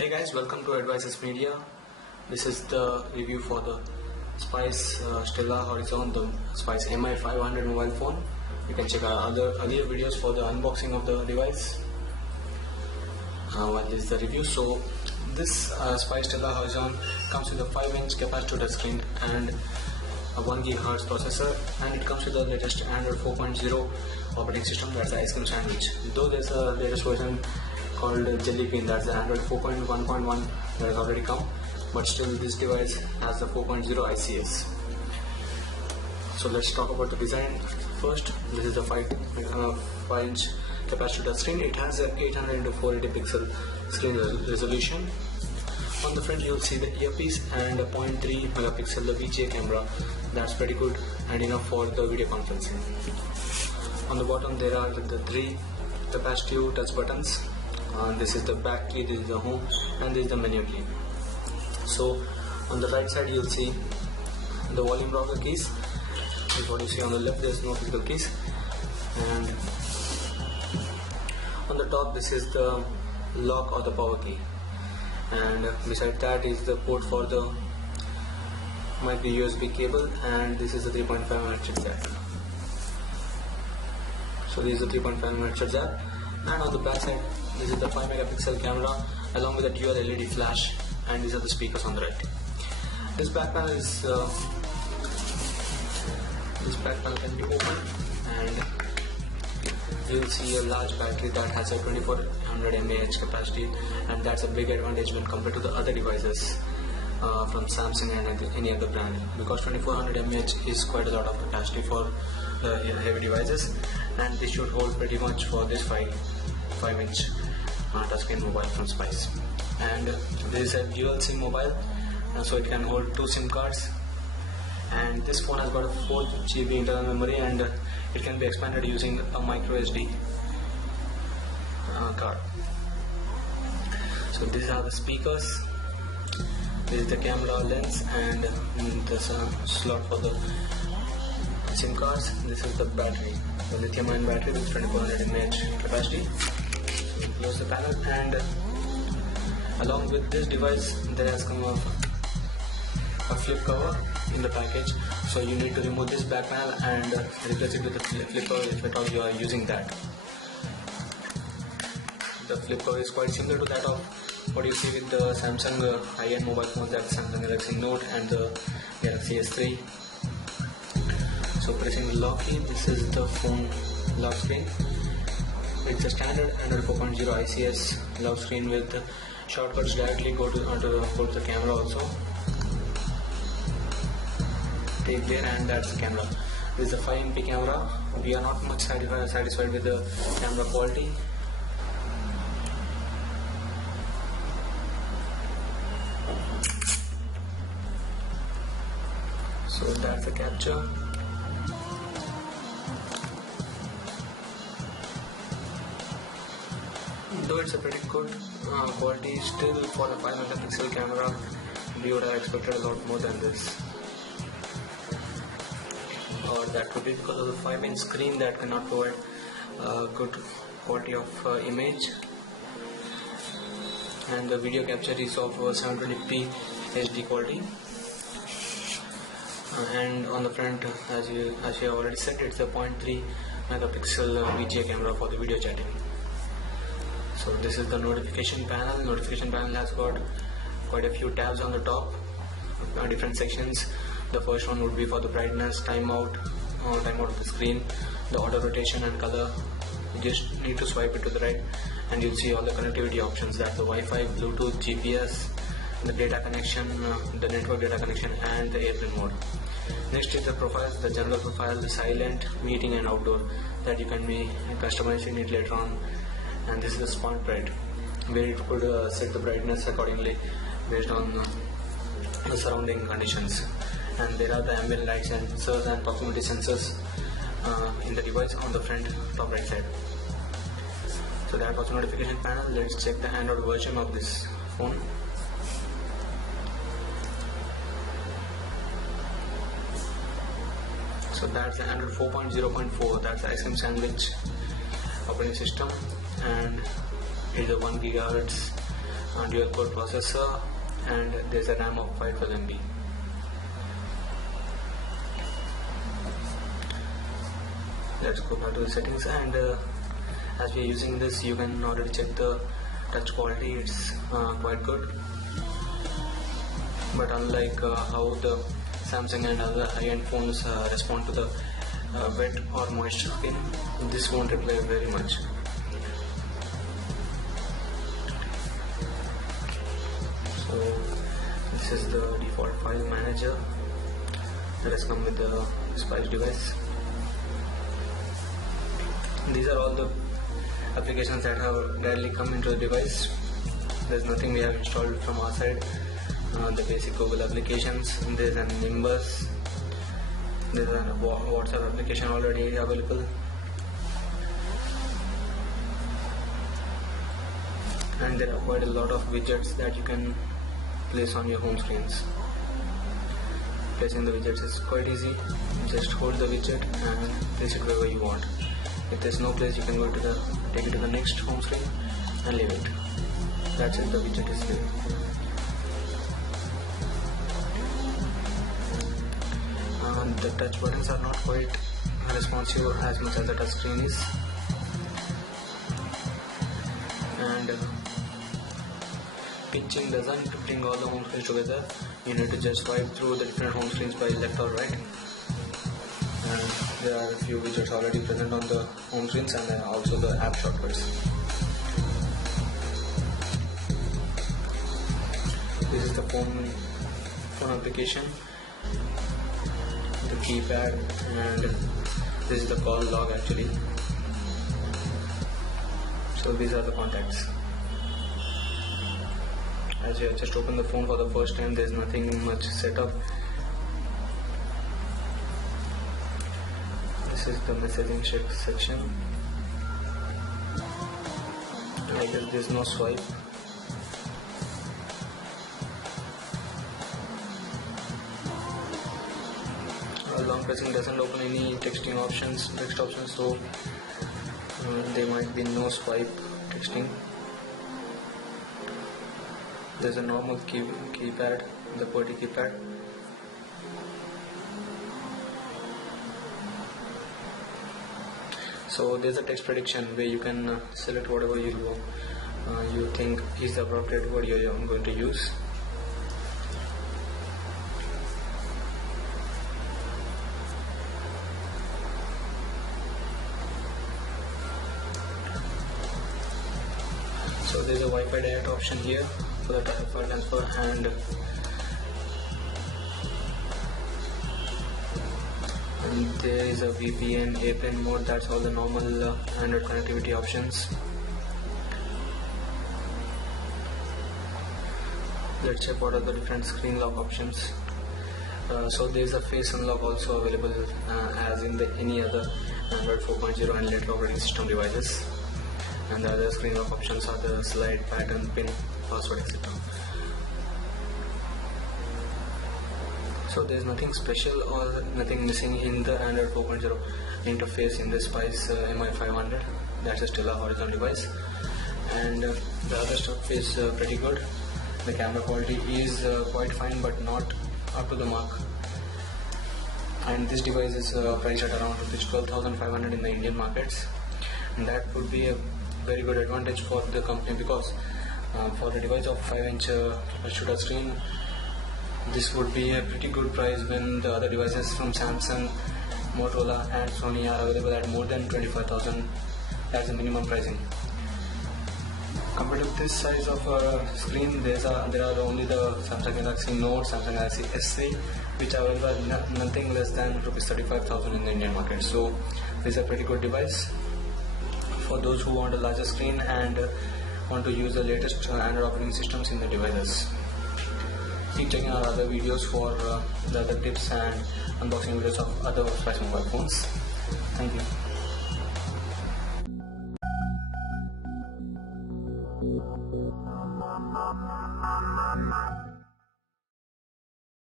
Hey guys, welcome to Advices Media. This is the review for the Spice Stella Horizon, the Spice Mi-500 mobile phone. You can check our earlier videos for the unboxing of the device. This is the review. So this Spice Stella Horizon comes with a 5-inch capacitive touchscreen and a 1 GHz processor, and it comes with the latest Android 4.0 operating system, that's the ice cream sandwich. Though there's a latest version called Jelly Bean, that's the Android 4.1.1 that has already come, but still this device has the 4.0 ICS. So let's talk about the design first. This is the 5-inch capacitive touchscreen. It has a 800 x 480 pixel screen resolution. On the front you will see the earpiece and a 0.3 megapixel the VGA camera. That's pretty good and enough for the video conferencing. On the bottom there are the 3 capacitive touch buttons. This is the back key, this is the home, and this is the menu key. So on the right side you will see the volume rocker keys. This is what you see on the left. There is no physical keys. And on the top this is the lock or the power key. And beside that is the port for the might be USB cable, and this is the 3.5mm jack. So this is the 3.5mm jack, and on the back side this is the 5 megapixel camera along with a dual LED flash, and these are the speakers on the right. This back panel can be opened, and you will see a large battery that has a 2400 mAh capacity, and that's a big advantage when compared to the other devices from Samsung and any other brand, because 2400 mAh is quite a lot of capacity for heavy devices, and this should hold pretty much for this 5-inch touchscreen mobile from Spice. And this is a dual SIM mobile, so it can hold 2 SIM cards, and this phone has got a 4 GB internal memory, and it can be expanded using a micro SD card. So these are the speakers, this is the camera lens, and there's a slot for the SIM cards. This is the battery, the lithium-ion battery with 2400 mAh capacity. So close the panel, and along with this device there has come a flip cover in the package, so you need to remove this back panel and replace it with the flip cover if at all you are using that. The flip cover is quite similar to that of what you see with the Samsung high-end mobile phones, like Samsung Galaxy Note and the Galaxy S3. So pressing the lock key, this is the phone lock screen. It's a standard Android 4.0 ICS lock screen with shortcuts directly go to the camera also. Take there, and that's the camera. This is a 5MP camera. We are not much satisfied with the camera quality. So that's the capture. Though it's a pretty good quality, still for a 5 megapixel camera we would have expected a lot more than this. Or that could be because of the 5-inch screen that cannot provide good quality of image, and the video capture is of 720p HD quality. And on the front, as you have already said, it's a 0.3 megapixel VGA camera for the video chatting. So this is the notification panel. Notification panel has got quite a few tabs on the top, different sections. The first one would be for the brightness, timeout of the screen, the auto rotation and color. You just need to swipe it to the right, and you'll see all the connectivity options. That's the Wi-Fi, Bluetooth, GPS, the data connection, the network data connection, and the airplane mode. Next is the profiles, the general profile, the silent, meeting, and outdoor, that you can be customizing it later on. And this is the smart bright, where it could set the brightness accordingly based on the surrounding conditions. And there are the ambient light sensors and proximity sensors in the device on the front top right side. So that was the notification panel. Let's check the Android version of this phone. So that's the Android 4.0.4, that's the ice sandwich operating system, and is a 1 GHz dual core processor, and there's a RAM of 512 MB. Let's go back to the settings, and as we are using this, you can already check the touch quality. It's quite good, but unlike how the Samsung and other high-end phones respond to the wet or moist skin, this won't reply very much. So this is the default file manager that has come with the Spice device. These are all the applications that have directly come into the device. There's nothing we have installed from our side. The basic Google applications, there's an Nimbus, there's a WhatsApp application already available, and there are quite a lot of widgets that you can place on your home screens. Placing the widgets is quite easy. Just hold the widget and place it wherever you want. If there's no place, you can go to take it to the next home screen and leave it. That's it, the widget is there. The touch buttons are not quite responsive as much as the touch screen is, and pinching doesn't bring all the home screens together. You need to just swipe through the different home screens by left or right, and there are a few widgets already present on the home screens, and also the app shortcuts. This is the phone application, the keypad, and this is the call log actually. So these are the contacts. As you have just opened the phone for the first time, there is nothing much set up. This is the messaging section. Like there is no swipe. Long pressing doesn't open any text options, so there might be no swipe texting. There's a normal keypad, the QWERTY keypad. So there's a text prediction where you can select whatever you think is the appropriate word you're going to use. So there's a Wi-Fi direct option here for the file transfer, and there is a VPN, airplane mode. That's all the normal Android connectivity options. Let's check what are the different screen lock options. So there is a face unlock also available as in any other Android 4.0 and later operating system devices. And the other screen lock options are the slide, pattern, pin, password, etc. So there is nothing special or nothing missing in the Android 4.0 interface in the Spice Mi-500. That's still a horizontal device, and the other stuff is pretty good. The camera quality is quite fine, but not up to the mark. And this device is priced at around ₹12,500 in the Indian markets, and that would be a very good advantage for the company, because for a device of 5-inch touch screen, this would be a pretty good price when the other devices from Samsung, Motorola and Sony are available at more than 25,000 as a minimum pricing. Compared to this size of screen, there are only the Samsung Galaxy Note, Samsung Galaxy S3, which are available at nothing less than ₹35,000 in the Indian market. So this is a pretty good device for those who want a larger screen and want to use the latest Android operating systems in the devices. Keep checking our other videos for the other tips and unboxing videos of other Spice mobile phones. Thank you.